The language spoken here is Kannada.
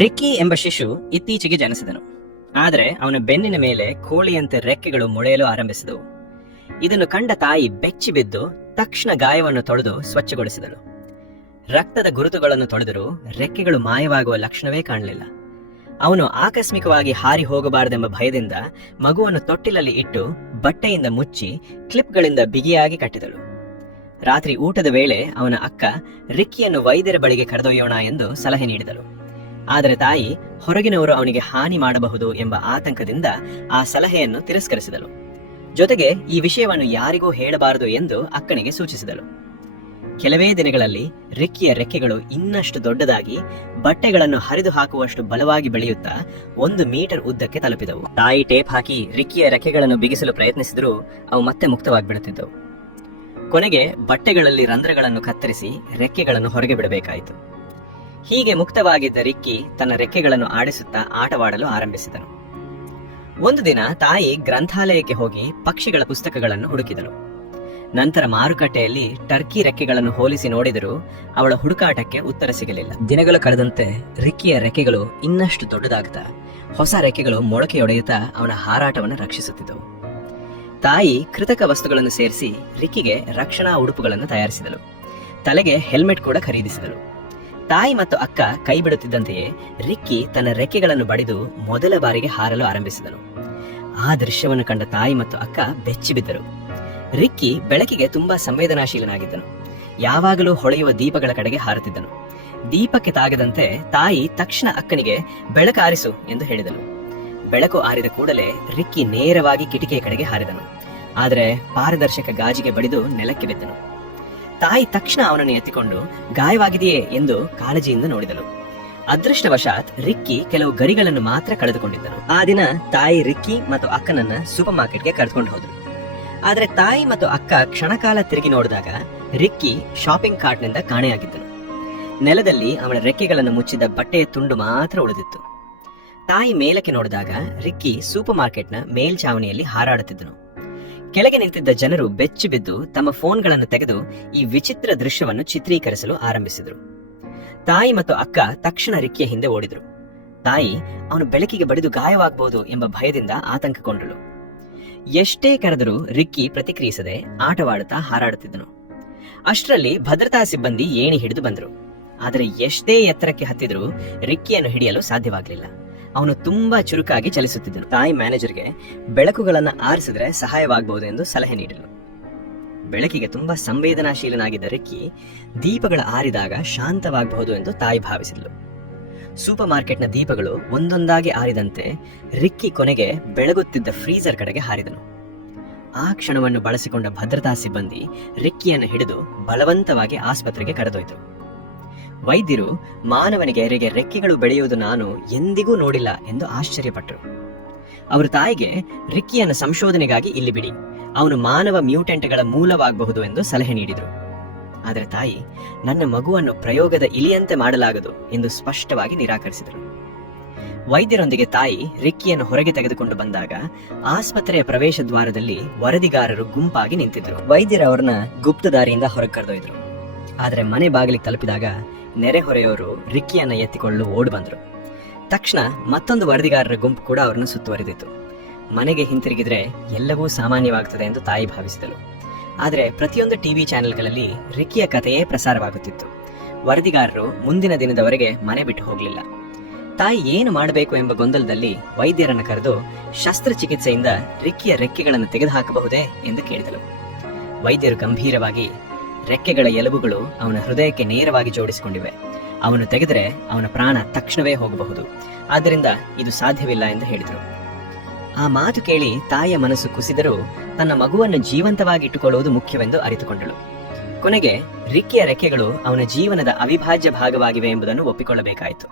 ರಿಕ್ಕಿ ಎಂಬ ಶಿಶು ಇತ್ತೀಚೆಗೆ ಜನಿಸಿದನು. ಆದರೆ ಅವನ ಬೆನ್ನಿನ ಮೇಲೆ ಕೋಳಿಯಂತೆ ರೆಕ್ಕೆಗಳು ಮೊಳೆಯಲು ಆರಂಭಿಸಿದವು. ಇದನ್ನು ಕಂಡ ತಾಯಿ ಬೆಚ್ಚಿ ಬಿದ್ದು ತಕ್ಷಣ ಗಾಯವನ್ನು ತೊಳೆದು ಸ್ವಚ್ಛಗೊಳಿಸಿದಳು. ರಕ್ತದ ಗುರುತುಗಳನ್ನು ತೊಳೆದರೂ ರೆಕ್ಕೆಗಳು ಮಾಯವಾಗುವ ಲಕ್ಷಣವೇ ಕಾಣಲಿಲ್ಲ. ಅವನು ಆಕಸ್ಮಿಕವಾಗಿ ಹಾರಿ ಹೋಗಬಾರದೆಂಬ ಭಯದಿಂದ ಮಗುವನ್ನು ತೊಟ್ಟಿಲಲ್ಲಿ ಇಟ್ಟು ಬಟ್ಟೆಯಿಂದ ಮುಚ್ಚಿ ಕ್ಲಿಪ್ಗಳಿಂದ ಬಿಗಿಯಾಗಿ ಕಟ್ಟಿದಳು. ರಾತ್ರಿ ಊಟದ ವೇಳೆ ಅವನ ಅಕ್ಕ ರಿಕ್ಕಿಯನ್ನು ವೈದ್ಯರ ಬಳಿಗೆ ಕರೆದೊಯ್ಯೋಣ ಎಂದು ಸಲಹೆ ನೀಡಿದಳು. ಆದರೆ ತಾಯಿ ಹೊರಗಿನವರು ಅವನಿಗೆ ಹಾನಿ ಮಾಡಬಹುದು ಎಂಬ ಆತಂಕದಿಂದ ಆ ಸಲಹೆಯನ್ನು ತಿರಸ್ಕರಿಸಿದಳು. ಜೊತೆಗೆ ಈ ವಿಷಯವನ್ನು ಯಾರಿಗೂ ಹೇಳಬಾರದು ಎಂದು ಅಕ್ಕನಿಗೆ ಸೂಚಿಸಿದಳು. ಕೆಲವೇ ದಿನಗಳಲ್ಲಿ ರಿಕ್ಕಿಯ ರೆಕ್ಕೆಗಳು ಇನ್ನಷ್ಟು ದೊಡ್ಡದಾಗಿ ಬಟ್ಟೆಗಳನ್ನು ಹರಿದು ಹಾಕುವಷ್ಟು ಬಲವಾಗಿ ಬೆಳೆಯುತ್ತಾ 1 ಮೀಟರ್ ಉದ್ದಕ್ಕೆ ತಲುಪಿದವು. ತಾಯಿ ಟೇಪ್ ಹಾಕಿ ರಿಕ್ಕಿಯ ರೆಕ್ಕೆಗಳನ್ನು ಬಿಗಿಸಲು ಪ್ರಯತ್ನಿಸಿದರೂ ಅವು ಮತ್ತೆ ಮುಕ್ತವಾಗಿ ಬಿಡುತ್ತಿದ್ದವು. ಕೊನೆಗೆ ಬಟ್ಟೆಗಳಲ್ಲಿ ರಂಧ್ರಗಳನ್ನು ಕತ್ತರಿಸಿ ರೆಕ್ಕೆಗಳನ್ನು ಹೊರಗೆ ಬಿಡಬೇಕಾಯಿತು. ಹೀಗೆ ಮುಕ್ತವಾಗಿದ್ದ ರಿಕ್ಕಿ ತನ್ನ ರೆಕ್ಕೆಗಳನ್ನು ಆಡಿಸುತ್ತಾ ಆಟವಾಡಲು ಆರಂಭಿಸಿದನು. ಒಂದು ದಿನ ತಾಯಿ ಗ್ರಂಥಾಲಯಕ್ಕೆ ಹೋಗಿ ಪಕ್ಷಿಗಳ ಪುಸ್ತಕಗಳನ್ನು ಹುಡುಕಿದಳು. ನಂತರ ಮಾರುಕಟ್ಟೆಯಲ್ಲಿ ಟರ್ಕಿ ರೆಕ್ಕೆಗಳನ್ನು ಹೋಲಿಸಿ ನೋಡಿದರೂ ಅವಳ ಹುಡುಕಾಟಕ್ಕೆ ಉತ್ತರ ಸಿಗಲಿಲ್ಲ. ದಿನಗಳು ಕಳೆದಂತೆ ರಿಕ್ಕಿಯ ರೆಕ್ಕೆಗಳು ಇನ್ನಷ್ಟು ದೊಡ್ಡದಾಗ್ತಾ ಹೊಸ ರೆಕ್ಕೆಗಳು ಮೊಳಕೆಯೊಡೆಯುತ್ತಾ ಅವನ ಹಾರಾಟವನ್ನು ರಕ್ಷಿಸುತ್ತಿದ್ದವು. ತಾಯಿ ಕೃತಕ ವಸ್ತುಗಳನ್ನು ಸೇರಿಸಿ ರಿಕ್ಕಿಗೆ ರಕ್ಷಣಾ ಉಡುಪುಗಳನ್ನು ತಯಾರಿಸಿದಳು. ತಲೆಗೆ ಹೆಲ್ಮೆಟ್ ಕೂಡ ಖರೀದಿಸಿದಳು. ತಾಯಿ ಮತ್ತು ಅಕ್ಕ ಕೈ ಬಿಡುತ್ತಿದ್ದಂತೆಯೇ ರಿಕ್ಕಿ ತನ್ನ ರೆಕ್ಕೆಗಳನ್ನು ಬಡಿದು ಮೊದಲ ಬಾರಿಗೆ ಹಾರಲು ಆರಂಭಿಸಿದನು. ಆ ದೃಶ್ಯವನ್ನು ಕಂಡ ತಾಯಿ ಮತ್ತು ಅಕ್ಕ ಬೆಚ್ಚಿ ಬಿದ್ದರು. ರಿಕ್ಕಿ ಬೆಳಕಿಗೆ ತುಂಬಾ ಸಂವೇದನಾಶೀಲನಾಗಿದ್ದನು. ಯಾವಾಗಲೂ ಹೊಳೆಯುವ ದೀಪಗಳ ಕಡೆಗೆ ಹಾರುತ್ತಿದ್ದನು. ದೀಪಕ್ಕೆ ತಾಗದಂತೆ ತಾಯಿ ತಕ್ಷಣ ಅಕ್ಕನಿಗೆ ಬೆಳಕು ಆರಿಸು ಎಂದು ಹೇಳಿದಳು. ಬೆಳಕು ಆರಿದ ಕೂಡಲೇ ರಿಕ್ಕಿ ನೇರವಾಗಿ ಕಿಟಿಕಿಯ ಕಡೆಗೆ ಹಾರಿದನು. ಆದರೆ ಪಾರದರ್ಶಕ ಗಾಜಿಗೆ ಬಡಿದು ನೆಲಕ್ಕೆ ಬಿದ್ದನು. ತಾಯಿ ತಕ್ಷಣ ಅವನನ್ನು ಎತ್ತಿಕೊಂಡು ಗಾಯವಾಗಿದೆಯೇ ಎಂದು ಕಾಳಜಿಯಿಂದ ನೋಡಿದಳು. ಅದೃಷ್ಟವಶಾತ್ ರಿಕ್ಕಿ ಕೆಲವು ಗರಿಗಳನ್ನು ಮಾತ್ರ ಕಳೆದುಕೊಂಡಿದ್ದನು. ಆ ದಿನ ತಾಯಿ ರಿಕ್ಕಿ ಮತ್ತು ಅಕ್ಕನನ್ನ ಸೂಪರ್ ಮಾರ್ಕೆಟ್ಗೆ ಕರೆದುಕೊಂಡು ಹೋದರು. ಆದರೆ ತಾಯಿ ಮತ್ತು ಅಕ್ಕ ಕ್ಷಣಕಾಲ ತಿರುಗಿ ನೋಡಿದಾಗ ರಿಕ್ಕಿ ಶಾಪಿಂಗ್ ಕಾರ್ಟ್ನಿಂದ ಕಾಣೆಯಾಗಿದ್ದನು. ನೆಲದಲ್ಲಿ ಅವನ ರೆಕ್ಕೆಗಳನ್ನು ಮುಚ್ಚಿದ ಬಟ್ಟೆಯ ತುಂಡು ಮಾತ್ರ ಉಳಿದಿತ್ತು. ತಾಯಿ ಮೇಲಕ್ಕೆ ನೋಡಿದಾಗ ರಿಕ್ಕಿ ಸೂಪರ್ ಮಾರ್ಕೆಟ್ನ ಮೇಲ್ಛಾವಣಿಯಲ್ಲಿ ಹಾರಾಡುತ್ತಿದ್ದನು. ಕೆಳಗೆ ನಿಂತಿದ್ದ ಜನರು ಬೆಚ್ಚಿ ಬಿದ್ದು ತಮ್ಮ ಫೋನ್ಗಳನ್ನು ತೆಗೆದು ಈ ವಿಚಿತ್ರ ದೃಶ್ಯವನ್ನು ಚಿತ್ರೀಕರಿಸಲು ಆರಂಭಿಸಿದರು. ತಾಯಿ ಮತ್ತು ಅಕ್ಕ ತಕ್ಷಣ ರಿಕ್ಕಿಯ ಹಿಂದೆ ಓಡಿದರು. ತಾಯಿ ಅವನು ಬೆಳಕಿಗೆ ಬಡಿದು ಗಾಯವಾಗಬಹುದು ಎಂಬ ಭಯದಿಂದ ಆತಂಕಗೊಂಡಳು. ಎಷ್ಟೇ ಕರೆದರೂ ರಿಕ್ಕಿ ಪ್ರತಿಕ್ರಿಯಿಸದೆ ಆಟವಾಡುತ್ತಾ ಹಾರಾಡುತ್ತಿದ್ದನು. ಅಷ್ಟರಲ್ಲಿ ಭದ್ರತಾ ಸಿಬ್ಬಂದಿ ಏಣಿ ಹಿಡಿದು ಬಂದರು. ಆದರೆ ಎಷ್ಟೇ ಎತ್ತರಕ್ಕೆ ಹತ್ತಿದರೂ ರಿಕ್ಕಿಯನ್ನು ಹಿಡಿಯಲು ಸಾಧ್ಯವಾಗಲಿಲ್ಲ. ಅವನು ತುಂಬಾ ಚುರುಕಾಗಿ ಚಲಿಸುತ್ತಿದ್ದನು. ತಾಯಿ ಮ್ಯಾನೇಜರ್ಗೆ ಬೆಳಕುಗಳನ್ನು ಆರಿಸಿದ್ರೆ ಸಹಾಯವಾಗಬಹುದು ಎಂದು ಸಲಹೆ ನೀಡಿದಳು. ಬೆಳಕಿಗೆ ತುಂಬಾ ಸಂವೇದನಾಶೀಲನಾಗಿದ್ದ ರಿಕ್ಕಿ ದೀಪಗಳ ಆರಿದಾಗ ಶಾಂತವಾಗಬಹುದು ಎಂದು ತಾಯಿ ಭಾವಿಸಿದಳು. ಸೂಪರ್ ಮಾರ್ಕೆಟ್ನ ದೀಪಗಳು ಒಂದೊಂದಾಗಿ ಆರಿದಂತೆ ರಿಕ್ಕಿ ಕೊನೆಗೆ ಬೆಳಗುತ್ತಿದ್ದ ಫ್ರೀಜರ್ ಕಡೆಗೆ ಹಾರಿದನು. ಆ ಕ್ಷಣವನ್ನು ಬಳಸಿಕೊಂಡ ಭದ್ರತಾ ಸಿಬ್ಬಂದಿ ರಿಕ್ಕಿಯನ್ನು ಹಿಡಿದು ಬಲವಂತವಾಗಿ ಆಸ್ಪತ್ರೆಗೆ ಕರೆದೊಯ್ದರು. ವೈದ್ಯರು ಮಾನವನಿಗೆ ರೆಕ್ಕೆಗಳು ಬೆಳೆಯುವುದು ನಾನು ಎಂದಿಗೂ ನೋಡಿಲ್ಲ ಎಂದು ಆಶ್ಚರ್ಯಪಟ್ಟರು. ಅವರು ತಾಯಿಗೆ ರಿಕ್ಕಿಯನ್ನು ಸಂಶೋಧನೆಗಾಗಿ ಇಲ್ಲಿ ಬಿಡಿ, ಅವನು ಮಾನವ ಮ್ಯೂಟೆಂಟ್ಗಳ ಮೂಲವಾಗಬಹುದು ಎಂದು ಸಲಹೆ ನೀಡಿದರು. ಆದರೆ ತಾಯಿ ನನ್ನ ಮಗುವನ್ನು ಪ್ರಯೋಗದ ಇಲಿಯಂತೆ ಮಾಡಲಾಗದು ಎಂದು ಸ್ಪಷ್ಟವಾಗಿ ನಿರಾಕರಿಸಿದರು. ವೈದ್ಯರೊಂದಿಗೆ ತಾಯಿ ರಿಕ್ಕಿಯನ್ನು ಹೊರಗೆ ತೆಗೆದುಕೊಂಡು ಬಂದಾಗ ಆಸ್ಪತ್ರೆಯ ಪ್ರವೇಶ ದ್ವಾರದಲ್ಲಿ ವರದಿಗಾರರು ಗುಂಪಾಗಿ ನಿಂತಿದ್ದರು. ವೈದ್ಯರು ಅವರನ್ನ ಗುಪ್ತದಾರಿಯಿಂದ ಹೊರಗೆ ಕರೆದೊಯ್ದರು. ಆದರೆ ಮನೆ ಬಾಗಿಲಿಗೆ ತಲುಪಿದಾಗ ನೆರೆಹೊರೆಯವರು ರಿಕ್ಕಿಯನ್ನು ಎತ್ತಿಕೊಳ್ಳಲು ಓಡಿ ಬಂದರು. ತಕ್ಷಣ ಮತ್ತೊಂದು ವರದಿಗಾರರ ಗುಂಪು ಕೂಡ ಅವರನ್ನು ಸುತ್ತುವರಿದಿತ್ತು. ಮನೆಗೆ ಹಿಂತಿರುಗಿದ್ರೆ ಎಲ್ಲವೂ ಸಾಮಾನ್ಯವಾಗುತ್ತದೆ ಎಂದು ತಾಯಿ ಭಾವಿಸಿದಳು. ಆದರೆ ಪ್ರತಿಯೊಂದು ಟಿವಿ ಚಾನೆಲ್ಗಳಲ್ಲಿ ರಿಕ್ಕಿಯ ಕಥೆಯೇ ಪ್ರಸಾರವಾಗುತ್ತಿತ್ತು. ವರದಿಗಾರರು ಮುಂದಿನ ದಿನದವರೆಗೆ ಮನೆ ಬಿಟ್ಟು ಹೋಗಲಿಲ್ಲ. ತಾಯಿ ಏನು ಮಾಡಬೇಕು ಎಂಬ ಗೊಂದಲದಲ್ಲಿ ವೈದ್ಯರನ್ನು ಕರೆದು ಶಸ್ತ್ರಚಿಕಿತ್ಸೆಯಿಂದ ರಿಕ್ಕಿಯ ರೆಕ್ಕೆಗಳನ್ನು ತೆಗೆದುಹಾಕಬಹುದೇ ಎಂದು ಕೇಳಿದಳು. ವೈದ್ಯರು ಗಂಭೀರವಾಗಿ, ರೆಕ್ಕೆಗಳ ಎಲುಬುಗಳು ಅವನ ಹೃದಯಕ್ಕೆ ನೇರವಾಗಿ ಜೋಡಿಸಿಕೊಂಡಿವೆ. ಅವನು ತೆಗೆದರೆ ಅವನ ಪ್ರಾಣ ತಕ್ಷಣವೇ ಹೋಗಬಹುದು. ಆದ್ದರಿಂದ ಇದು ಸಾಧ್ಯವಿಲ್ಲ ಎಂದು ಹೇಳಿದರು. ಆ ಮಾತು ಕೇಳಿ ತಾಯಿಯ ಮನಸ್ಸು ಕುಸಿದರೂ ತನ್ನ ಮಗುವನ್ನು ಜೀವಂತವಾಗಿ ಇಟ್ಟುಕೊಳ್ಳುವುದು ಮುಖ್ಯವೆಂದು ಅರಿತುಕೊಂಡಳು. ಕೊನೆಗೆ ರಿಕ್ಕಿಯ ರೆಕ್ಕೆಗಳು ಅವನ ಜೀವನದ ಅವಿಭಾಜ್ಯ ಭಾಗವಾಗಿವೆ ಎಂಬುದನ್ನು ಒಪ್ಪಿಕೊಳ್ಳಬೇಕಾಯಿತು.